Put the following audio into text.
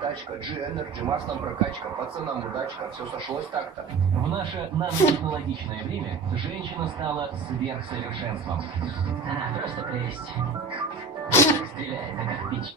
Тачка, G-Energy, маслом прокачка, пацанам удачка, все сошлось так-то. В наше нанотехнологичное время женщина стала сверхсовершенством. Она просто прелесть. Стреляет, как пич.